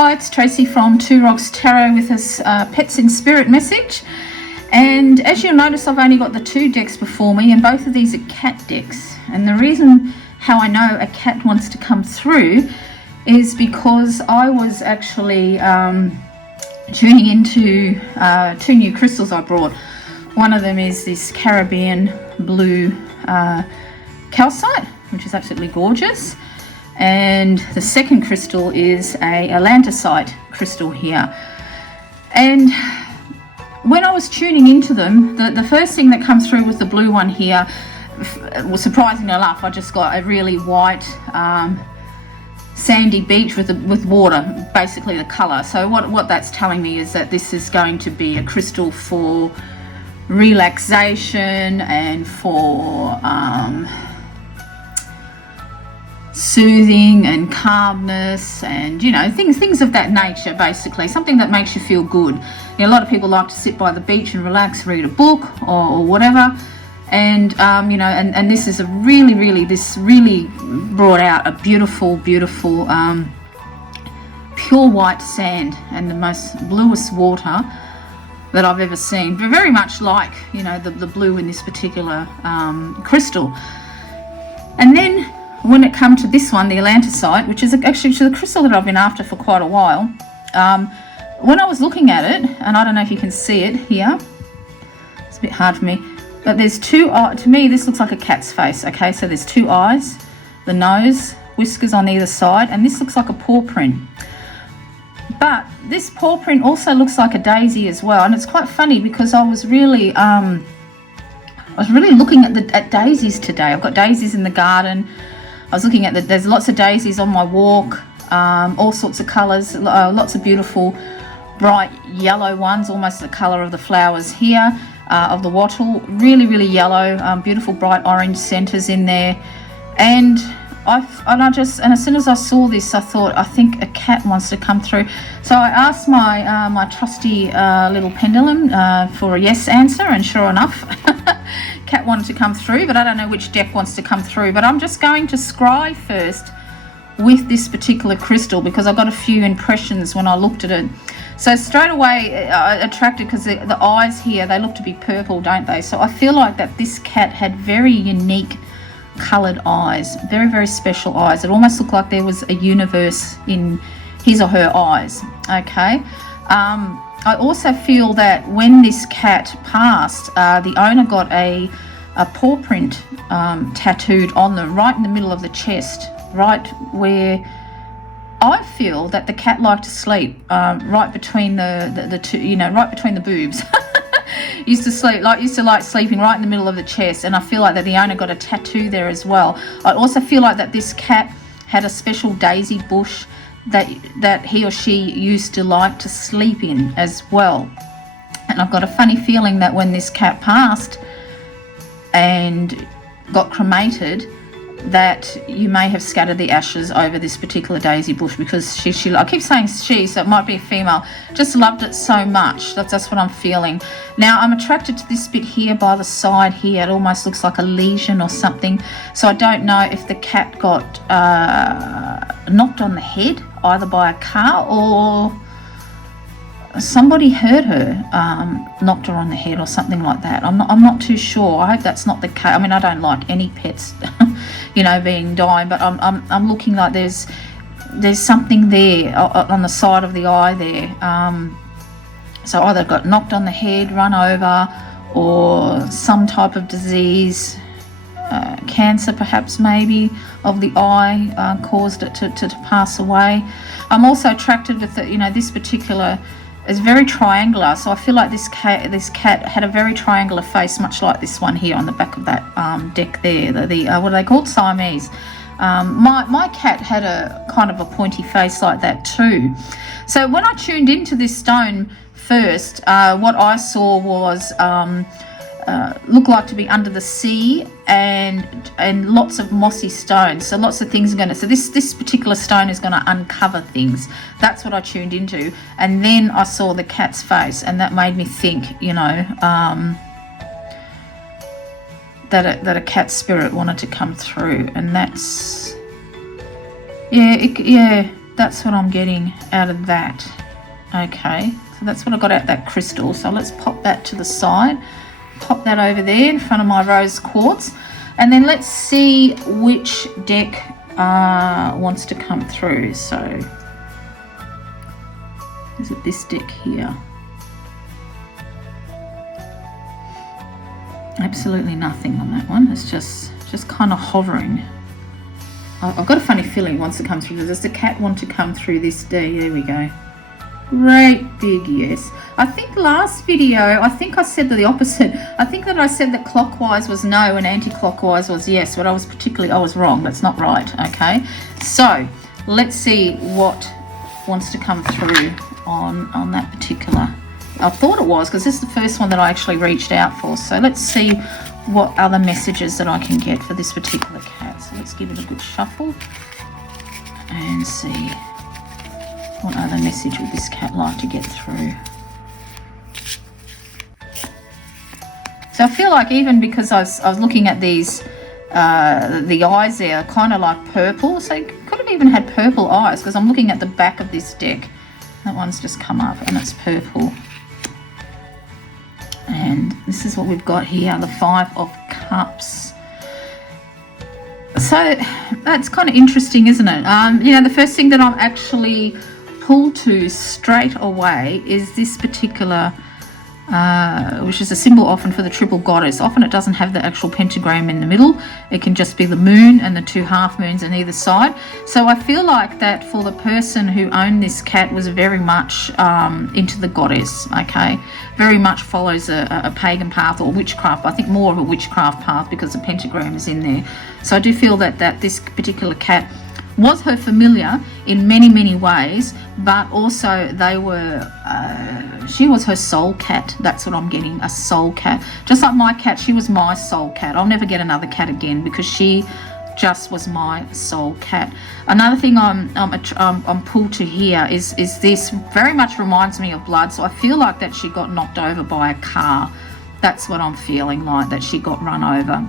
Hi, it's Tracy from Two Rocks Tarot with this Pets in Spirit message. And as you'll notice, I've only got the two decks before me, and both of these are cat decks. And the reason how I know a cat wants to come through is because I was actually tuning into two new crystals I brought. One of them is this Caribbean blue calcite, which is absolutely gorgeous. And the second crystal is a Alantisite crystal here. And when I was tuning into them, the first thing that comes through was the blue one here. Well, surprisingly enough, I just got a really white sandy beach with water, basically the color. So what that's telling me is that this is going to be a crystal for relaxation and for soothing and calmness, and things of that nature. Basically something that makes you feel good. A lot of people like to sit by the beach and relax, read a book or whatever, and and this is really brought out a beautiful pure white sand and the most bluest water that I've ever seen, but very much like the blue in this particular crystal. And then when it comes to this one, the Atlantisite, which is actually the crystal that I've been after for quite a while, when I was looking at it, and I don't know if you can see it here, it's a bit hard for me, but there's two eyes. To me, this looks like a cat's face. Okay, so there's two eyes, the nose, whiskers on either side, and this looks like a paw print. But this paw print also looks like a daisy as well, and it's quite funny because I was really looking at daisies today. I've got daisies in the garden. I was looking at there's lots of daisies on my walk, all sorts of colours, lots of beautiful bright yellow ones, almost the colour of the flowers here, of the wattle, really yellow, beautiful bright orange centres in there. And as soon as I saw this, I thought, I think a cat wants to come through. So I asked my trusty little pendulum for a yes answer, and sure enough, cat wanted to come through, but I don't know which deck wants to come through. But I'm just going to scry first with this particular crystal because I got a few impressions when I looked at it. So straight away attracted because the eyes here, they look to be purple, don't they? So I feel like that this cat had very unique coloured eyes, very special eyes. It almost looked like there was a universe in his or her eyes. Okay. I also feel that when this cat passed, the owner got a paw print tattooed on them right in the middle of the chest, right where I feel that the cat liked to sleep, right between the two, right between the boobs. used to like sleeping right in the middle of the chest, and I feel like that the owner got a tattoo there as well. I also feel like that this cat had a special daisy bush that he or she used to like to sleep in as well. And I've got a funny feeling that when this cat passed and got cremated, that you may have scattered the ashes over this particular daisy bush, because she I keep saying she, so it might be a female, just loved it so much. That's what I'm feeling. Now I'm attracted to this bit here by the side here. It almost looks like a lesion or something. So I don't know if the cat got knocked on the head either by a car or somebody hurt her, knocked her on the head or something like that. I'm not too sure. I hope that's not the case. I mean, I don't like any pets being dying, but I'm looking like there's something there on the side of the eye there. So either got knocked on the head, run over, or some type of disease, cancer perhaps, maybe of the eye, caused it to pass away. I'm also attracted with this particular is very triangular, so I feel like this cat had a very triangular face, much like this one here on the back of that deck there. What are they called? Siamese. My cat had a kind of a pointy face like that too. So when I tuned into this stone first, what I saw was look like to be under the sea, and lots of mossy stones. So lots of things are going to, so this particular stone is going to uncover things. That's what I tuned into. And then I saw the cat's face, and that made me think, that a cat spirit wanted to come through. And that's, That's what I'm getting out of that. Okay, so that's what I got out of that crystal. So let's pop that to the side. Pop that over there in front of my rose quartz. And then let's see which deck wants to come through. So is it this deck here? Absolutely nothing on that one. It's just kind of hovering. I've got a funny feeling it wants to come through. Does the cat want to come through this D? There we go. Great big yes. I think last video, I think I said the opposite. I think that I said that clockwise was no and anti-clockwise was yes, but I was wrong. That's not right. Okay, so let's see what wants to come through on that particular. I thought it was, because this is the first one that I actually reached out for. So let's see what other messages that I can get for this particular cat. So let's give it a good shuffle and see what other message would this cat like to get through. So I feel like, even because I was looking at these, the eyes there are kind of like purple. So it could have even had purple eyes, because I'm looking at the back of this deck. That one's just come up and it's purple. And this is what we've got here, the 5 of Cups. So that's kind of interesting, isn't it? You know, the first thing that I'm actually pulled to straight away is this particular, which is a symbol often for the triple goddess. Often it doesn't have the actual pentagram in the middle. It can just be the moon and the 2 half moons on either side. So I feel like that for the person who owned this cat was very much into the goddess, okay? Very much follows a pagan path or witchcraft. I think more of a witchcraft path because the pentagram is in there. So I do feel that this particular cat was her familiar in many, many ways, but also they were, she was her soul cat. That's what I'm getting, a soul cat. Just like my cat, she was my soul cat. I'll never get another cat again because she just was my soul cat. Another thing I'm pulled to here is this very much reminds me of blood. So I feel like that she got knocked over by a car. That's what I'm feeling like, that she got run over.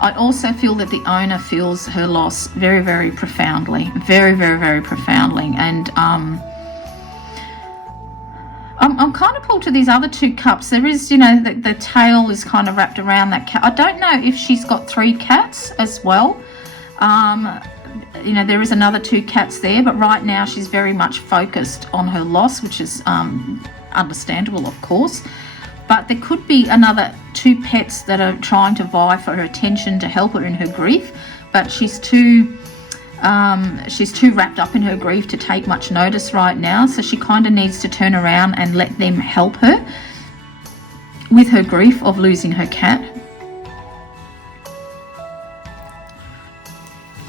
I also feel that the owner feels her loss very, very profoundly, very, very, very profoundly. And I'm kind of pulled to these other 2 cups. There is, you know, the tail is kind of wrapped around that cat. I don't know if she's got 3 cats as well. You know, there is another 2 cats there, but right now she's very much focused on her loss, which is understandable, of course. But there could be another 2 pets that are trying to vie for her attention to help her in her grief, but she's too wrapped up in her grief to take much notice right now. So she kind of needs to turn around and let them help her with her grief of losing her cat.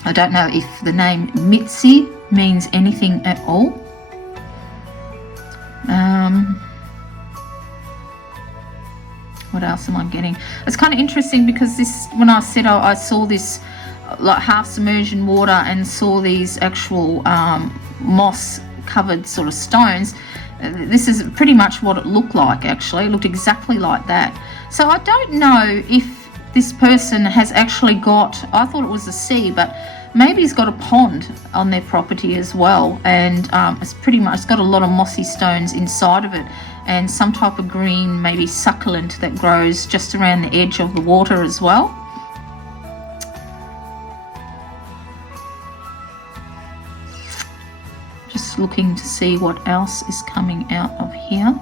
I don't know if the name Mitzi means anything at all. What else am I getting? It's kind of interesting because this, when I said I saw this like half submersion water and saw these actual moss covered sort of stones, this is pretty much what it looked like. Actually, it looked exactly like that. So I don't know if this person has actually got, I thought it was the sea, but maybe he's got a pond on their property as well, and it's pretty much, it's got a lot of mossy stones inside of it, and some type of green, maybe succulent that grows just around the edge of the water as well. Just looking to see what else is coming out of here.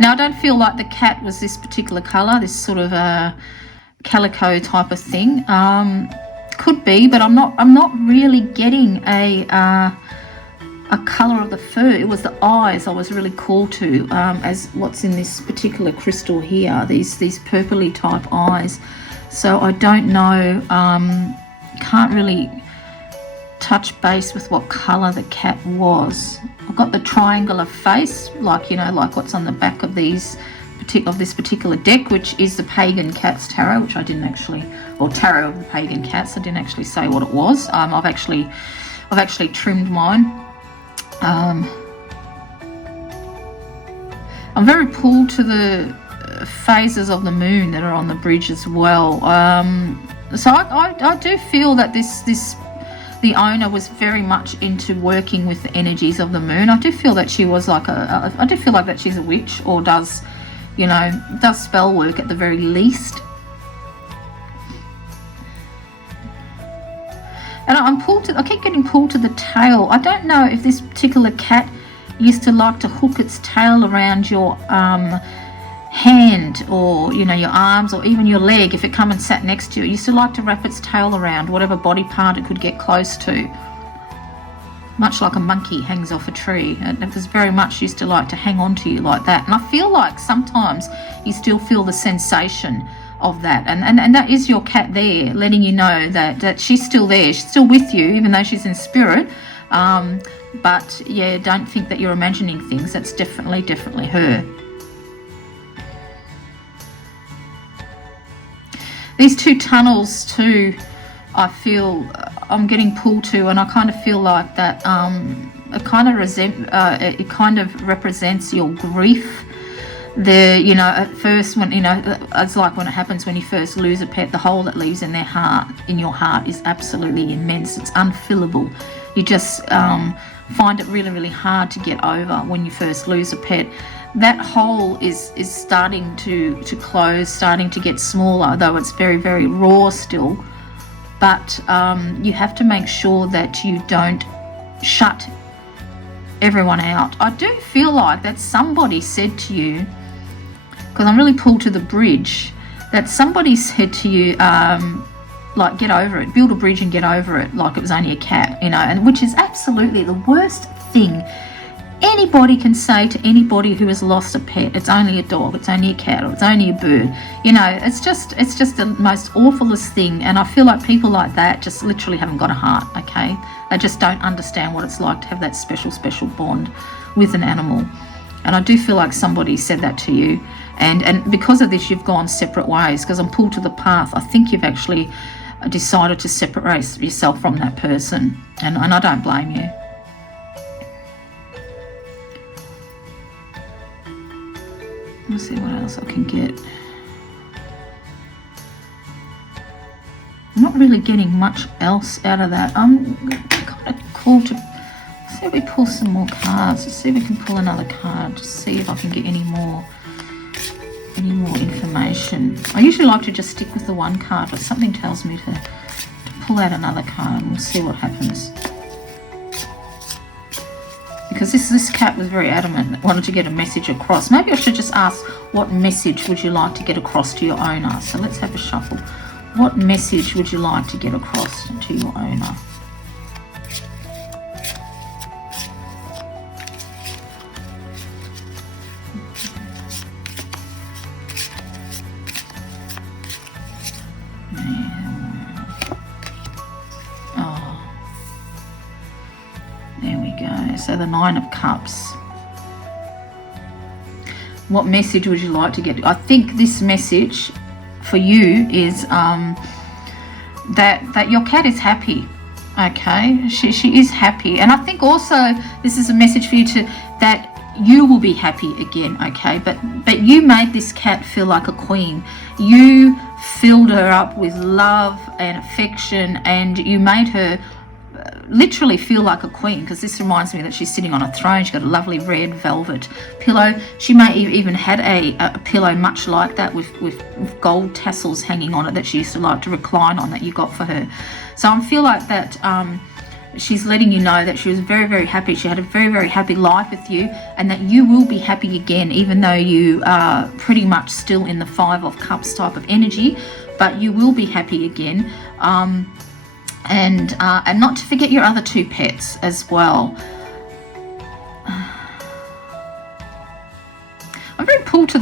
Now I don't feel like the cat was this particular colour, this sort of a calico type of thing. Could be, but I'm not really getting a colour of the fur. It was the eyes I was really called to, as what's in this particular crystal here, these purpley type eyes. So I don't know, can't really touch base with what colour the cat was. I've got the triangular face, like, you know, like what's on the back of these of this particular deck, which is the Pagan Cats Tarot, which I didn't actually, or Tarot of the Pagan Cats, I didn't actually say what it was. I've actually trimmed mine. I'm very pulled to the phases of the moon that are on the bridge as well. So I do feel that this the owner was very much into working with the energies of the moon. I do feel that she was like I do feel like that she's a witch, or does, you know, does spell work at the very least. And I keep getting pulled to the tail. I don't know if this particular cat used to like to hook its tail around your hand, or, you know, your arms, or even your leg. If it come and sat next to you, it used to like to wrap its tail around whatever body part it could get close to, much like a monkey hangs off a tree. It was very much used to like to hang on to you like that. And I feel like sometimes you still feel the sensation of that, and that is your cat there, letting you know that she's still there, she's still with you, even though she's in spirit. But yeah, don't think that you're imagining things. That's definitely her. These two tunnels too, I feel I'm getting pulled to, and I kind of feel like that it kind of represents your grief. You know, at first, when, you know, it's like when it happens when you first lose a pet, the hole that leaves in their heart, in your heart, is absolutely immense. It's unfillable. You just find it really hard to get over when you first lose a pet. That hole is starting to close, starting to get smaller, though it's very raw still. But you have to make sure that you don't shut everyone out. I do feel like that somebody said to you, because I'm really pulled to the bridge, that somebody said to you, like, get over it, build a bridge and get over it, like it was only a cat, you know, and which is absolutely the worst thing anybody can say to anybody who has lost a pet. It's only a dog, it's only a cat, or it's only a bird. You know, it's just the most awfulest thing. And I feel like people like that just literally haven't got a heart, okay? They just don't understand what it's like to have that special bond with an animal. And I do feel like somebody said that to you, and because of this you've gone separate ways, because I'm pulled to the path. I think you've actually decided to separate yourself from that person, and I don't blame you. Let's see what else I can get. I'm not really getting much else out of that. I'm kind of called to see if we pull some more cards. Let's see if we can pull another card to see if I can get any more information. I usually like to just stick with the one card, but something tells me to pull out another card, and we'll see what happens. Because this cat was very adamant, wanted to get a message across. Maybe I should just ask, what message would you like to get across to your owner? So let's have a shuffle. What message would you like to get across to your owner? So the Nine of Cups. What message would you like to get? I think this message for you is that your cat is happy. Okay, she is happy, and I think also this is a message for you that you will be happy again. Okay, but you made this cat feel like a queen. You filled her up with love and affection, and you made her literally feel like a queen, because this reminds me that she's sitting on a throne. She's got a lovely red velvet pillow. She may even had a pillow much like that with gold tassels hanging on it that she used to like to recline on, that you got for her. So I feel like that she's letting you know that she was very happy. She had a very happy life with you, and that you will be happy again, even though you are pretty much still in the Five of Cups type of energy, but you will be happy again. And not to forget your other two pets as well. I'm very pulled to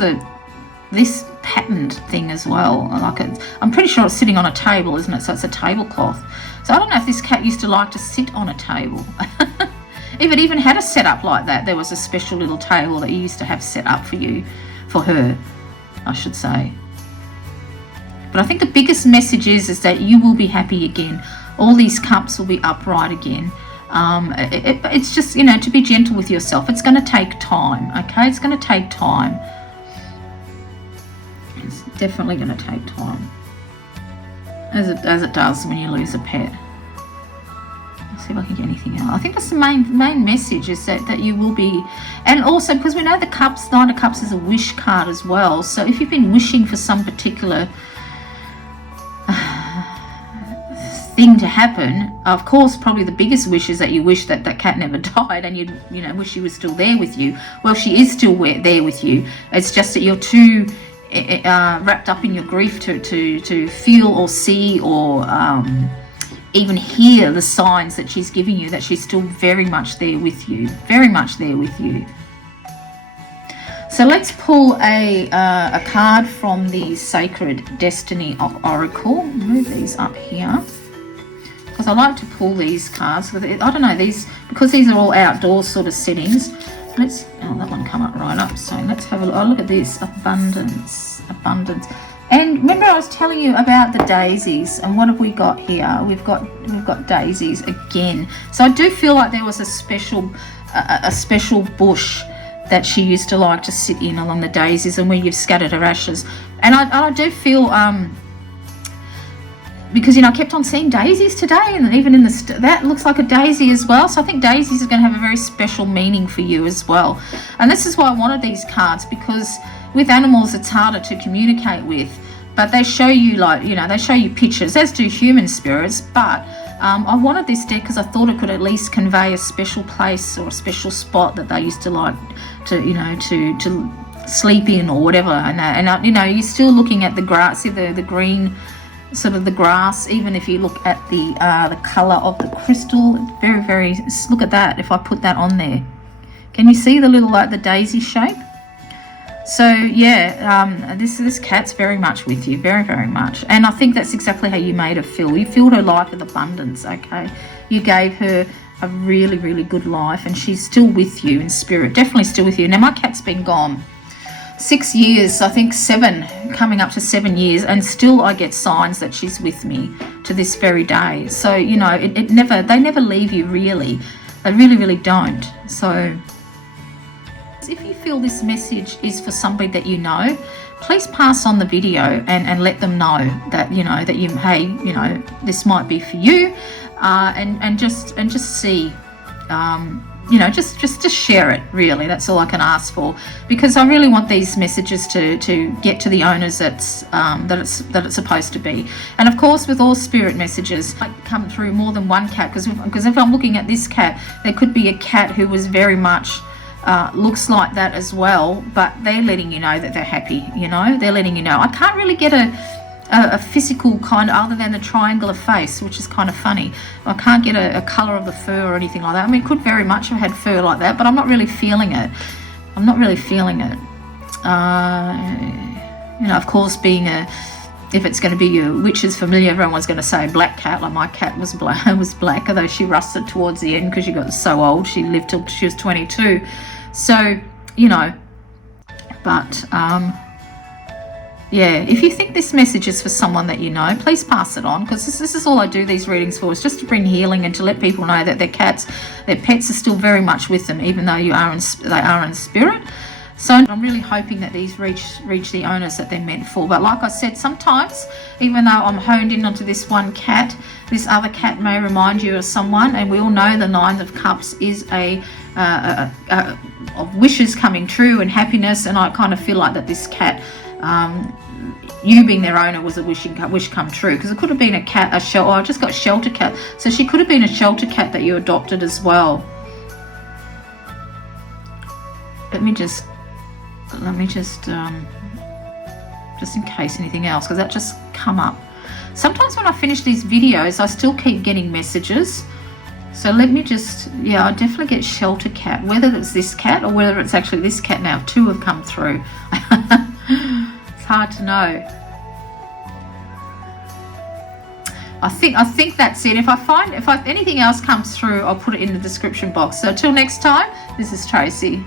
this patterned thing as well. I'm pretty sure it's sitting on a table, isn't it? So it's a tablecloth. So I don't know if this cat used to like to sit on a table. If it even had a setup like that, there was a special little table that you used to have set up for her, I should say. But I think the biggest message is that you will be happy again. All these cups will be upright again. It's just, you know, to be gentle with yourself. It's going to take time, okay? It's going to take time. It's definitely going to take time, as it does when you lose a pet. See if I can get anything else. I think that's the main message, is that you will be, and also because we know the cups, Nine of Cups is a wish card as well. So if you've been wishing for some particular thing to happen, of course, probably the biggest wish is that you wish that that cat never died, and you know, wish she was still there with you. Well, she is still there with you. It's just that you're too wrapped up in your grief to feel or see or even hear the signs that she's giving you, that she's still very much there with you, very much there with you. So let's pull a card from the Sacred Destiny Oracle. Move these up here, because I like to pull these cards. I don't know, these, because these are all outdoor sort of settings. Let's, oh, that one come up right up. So let's have a look. Oh, look at this, abundance. And remember, I was telling you about the daisies, and what have we got here? We've got daisies again. So I do feel like there was a special bush that she used to like to sit in along the daisies, and where you've scattered her ashes. And I do feel because, you know, I kept on seeing daisies today, and even in the that looks like a daisy as well. So I think daisies are going to have a very special meaning for you as well. And this is why I wanted these cards, because with animals it's harder to communicate with, but they show you, like, you know, they show you pictures, as do human spirits. But I wanted this deck because I thought it could at least convey a special place or a special spot that they used to like to, you know, to sleep in or whatever. And you know, you're still looking at the grass, see the green, sort of the grass. Even if you look at the color of the crystal, very, look at that. If I put that on there, can you see the little, like, the daisy shape? So yeah, this cat's very much with you, very much. And I think that's exactly how you made her feel. You filled her life with abundance. Okay, you gave her a really good life, and she's still with you in spirit, definitely still with you. Now, my cat's been gone 6 years, I think 7, coming up to 7 years, and still I get signs that she's with me to this very day. So, you know, they never leave you, really. They really don't. So if you feel this message is for somebody that you know, please pass on the video and let them know that, you know, that hey, you know, this might be for you, and just see, you know, just share it, really. That's all I can ask for, because I really want these messages to get to the owners that it's supposed to be. And of course, with all spirit messages, I come through more than one cat, because if I'm looking at this cat, there could be a cat who was very much looks like that as well, but they're letting you know that they're happy. You know, they're letting you know. I can't really get a physical kind, other than the triangular face, which is kind of funny. I can't get a color of the fur or anything like that. I mean, it could very much have had fur like that, but I'm not really feeling it. I'm not really feeling it. You know, of course, being if it's going to be a witch's familiar, everyone's going to say black cat. Like, my cat was black, although she rusted towards the end because she got so old. She lived till she was 22. So, you know, but yeah, if you think this message is for someone that you know, please pass it on, because this is all I do these readings for, is just to bring healing and to let people know that their cats, their pets are still very much with them, even though they are in spirit. So I'm really hoping that these reach the owners that they're meant for. But like I said, sometimes, even though I'm honed in onto this one cat, this other cat may remind you of someone. And we all know the Nine of Cups is of wishes coming true and happiness. And I kind of feel like that this cat, you being their owner, was a wish come true, because it could have been a cat, I just got shelter cat. So she could have been a shelter cat that you adopted as well. Let me just in case anything else, because that just come up. Sometimes when I finish these videos, I still keep getting messages. So let me just, yeah, I definitely get shelter cat, whether it's this cat or whether it's actually this cat now. 2 have come through. It's hard to know. I think that's it. If anything else comes through, I'll put it in the description box. So until next time, this is Tracy.